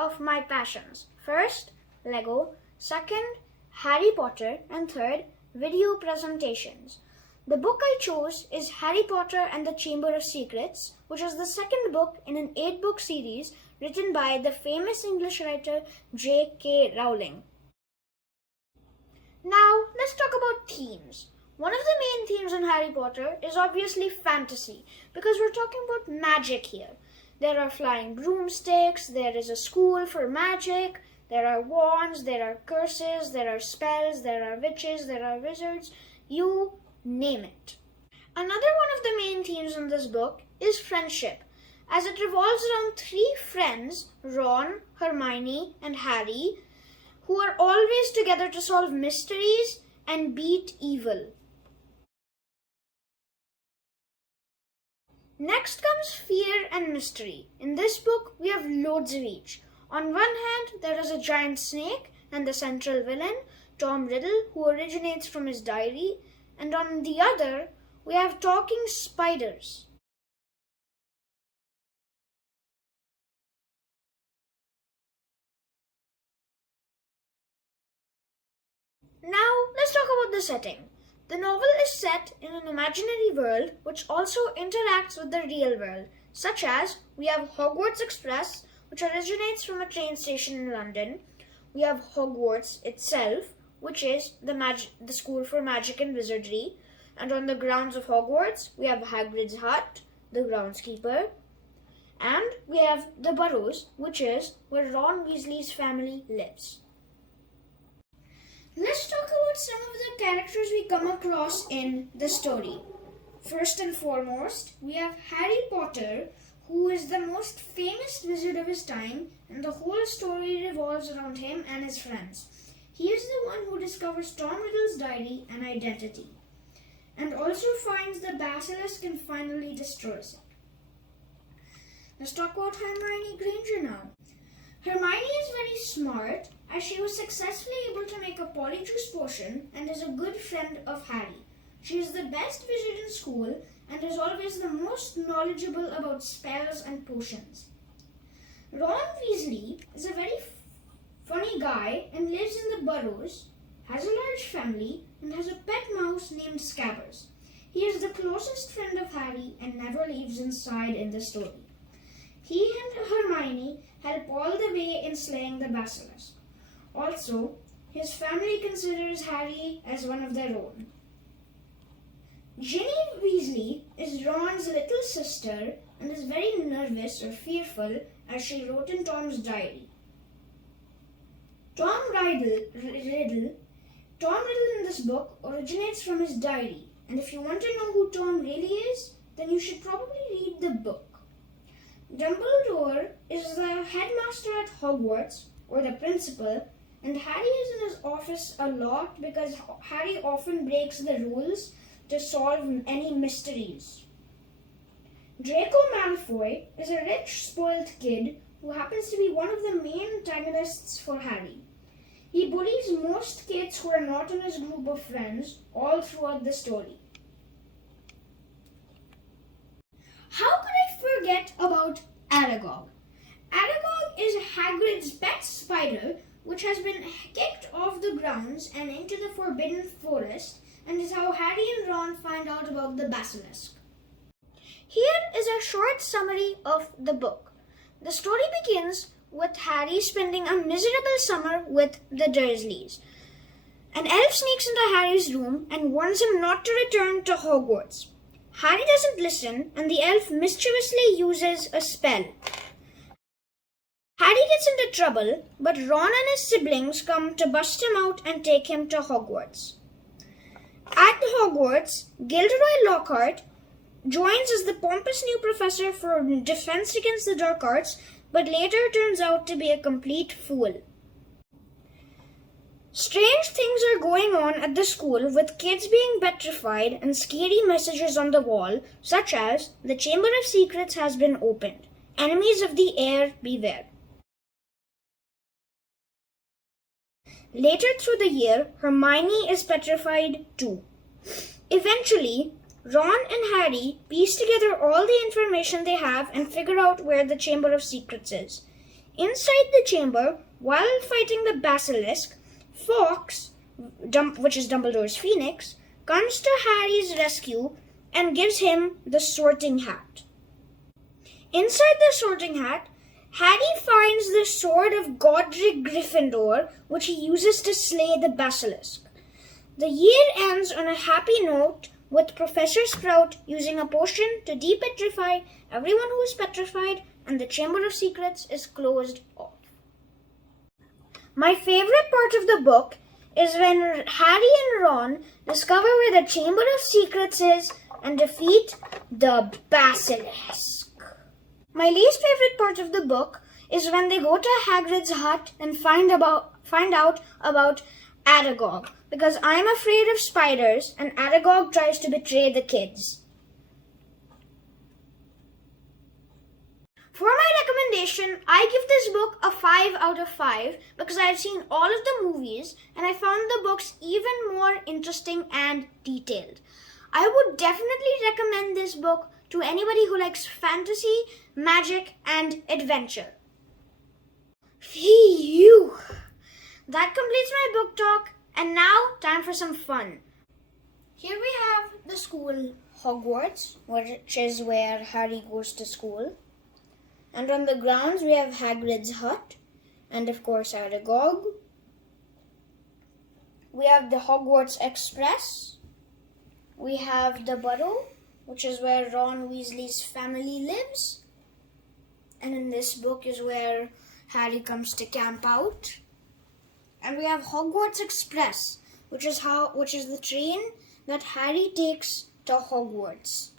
of my passions. First, Lego. Second, Harry Potter. And third, video presentations. The book I chose is Harry Potter and the Chamber of Secrets, which is the second book in an 8-book series written by the famous English writer J.K. Rowling. Now, let's talk about themes. One of the main themes in Harry Potter is obviously fantasy, because we're talking about magic here. There are flying broomsticks, there is a school for magic, there are wands, there are curses, there are spells, there are witches, there are wizards, you name it. Another one of the main themes in this book is friendship, as it revolves around 3 friends, Ron, Hermione, and Harry, who are always together to solve mysteries and beat evil. Next comes fear and mystery. In this book, we have loads of each. On one hand, there is a giant snake and the central villain, Tom Riddle, who originates from his diary, and on the other, we have talking spiders. Now, let's talk about the setting. The novel is set in an imaginary world which also interacts with the real world, such as we have Hogwarts Express, which originates from a train station in London. We have Hogwarts itself, which is the school for magic and wizardry. And on the grounds of Hogwarts, we have Hagrid's hut, the groundskeeper. And we have the Burrows, which is where Ron Weasley's family lives. Let's talk about some of the characters we come across in the story. First and foremost, we have Harry Potter, who is the most famous wizard of his time, and the whole story revolves around him and his friends. He is the one who discovers Tom Riddle's diary and identity, and also finds the basilisk and finally destroys it. Let's talk about Hermione Granger now. Hermione is very smart, as she was successfully able to make a polyjuice potion and is a good friend of Harry. She is the best wizard in school and is always the most knowledgeable about spells and potions. Ron Weasley is a very funny guy and lives in the Burrows, has a large family, and has a pet mouse named Scabbers. He is the closest friend of Harry and never leaves his side in the story. He and Hermione help all the way in slaying the basilisk. Also, his family considers Harry as one of their own. Ginny Weasley is Ron's little sister and is very nervous or fearful, as she wrote in Tom's diary. Tom Riddle in this book originates from his diary, and if you want to know who Tom really is, then you should probably read the book. Dumbledore is the headmaster at Hogwarts, or the principal, and Harry is in his office a lot because Harry often breaks the rules to solve any mysteries. Draco Malfoy is a rich, spoiled kid who happens to be one of the main antagonists for Harry. He bullies most kids who are not in his group of friends all throughout the story. How could I forget about Aragog? Aragog is Hagrid's pet spider, which has been kicked off the grounds and into the Forbidden Forest, and is how Harry and Ron find out about the basilisk. Here is a short summary of the book. The story begins with Harry spending a miserable summer with the Dursleys. An elf sneaks into Harry's room and warns him not to return to Hogwarts. Harry doesn't listen, and the elf mischievously uses a spell. Harry gets into trouble, but Ron and his siblings come to bust him out and take him to Hogwarts. At Hogwarts, Gilderoy Lockhart joins as the pompous new professor for defense against the dark arts, but later turns out to be a complete fool. Strange things are going on at the school, with kids being petrified and scary messages on the wall, such as, "The Chamber of Secrets has been opened. Enemies of the air, beware." Later through the year, Hermione is petrified too. Eventually, Ron and Harry piece together all the information they have and figure out where the Chamber of Secrets is. Inside the chamber, while fighting the basilisk, Fawkes, which is Dumbledore's phoenix, comes to Harry's rescue and gives him the sorting hat. Inside the sorting hat, Harry finds the sword of Godric Gryffindor, which he uses to slay the basilisk. The year ends on a happy note with Professor Sprout using a potion to de-petrify everyone who is petrified, and the Chamber of Secrets is closed off. My favorite part of the book is when Harry and Ron discover where the Chamber of Secrets is and defeat the basilisk. My least favorite part of the book is when they go to Hagrid's hut and find out about Aragog, because I'm afraid of spiders and Aragog tries to betray the kids. For my recommendation, I give this book a 5 out of 5 because I've seen all of the movies and I found the books even more interesting and detailed. I would definitely recommend this book to anybody who likes fantasy, magic, and adventure. Phew! That completes my book talk, and now time for some fun. Here we have the school Hogwarts, which is where Harry goes to school. And on the grounds we have Hagrid's hut, and of course Aragog. We have the Hogwarts Express. We have the Burrow, which is where Ron Weasley's family lives. And in this book is where Harry comes to camp out. And we have Hogwarts Express, which is the train that Harry takes to Hogwarts.